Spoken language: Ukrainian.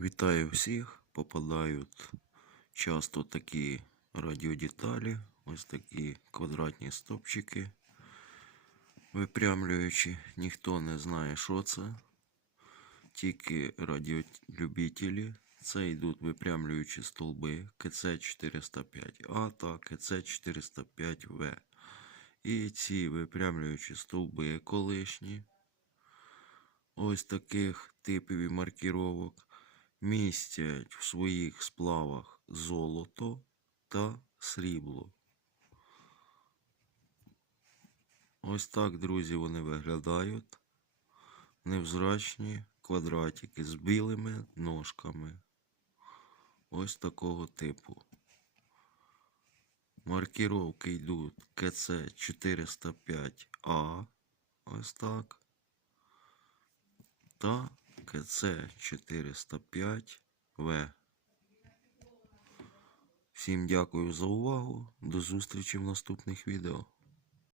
Вітаю всіх. Попадають часто такі радіодеталі, ось такі квадратні стопчики, випрямлюючі. Ніхто не знає, що це. Тільки радіолюбителі. Це йдуть випрямлюючі столби КЦ-405А та КЦ-405В. І ці випрямлюючі стовби колишні, ось таких типів і маркіровок, містять в своїх сплавах золото та срібло. Ось так, друзі, вони виглядають. Невзрачні квадратики з білими ножками. Ось такого типу. Маркіровки йдуть КЦ 405А. Ось так. Та КЦ 405В. Всім дякую за увагу. До зустрічі в наступних відео.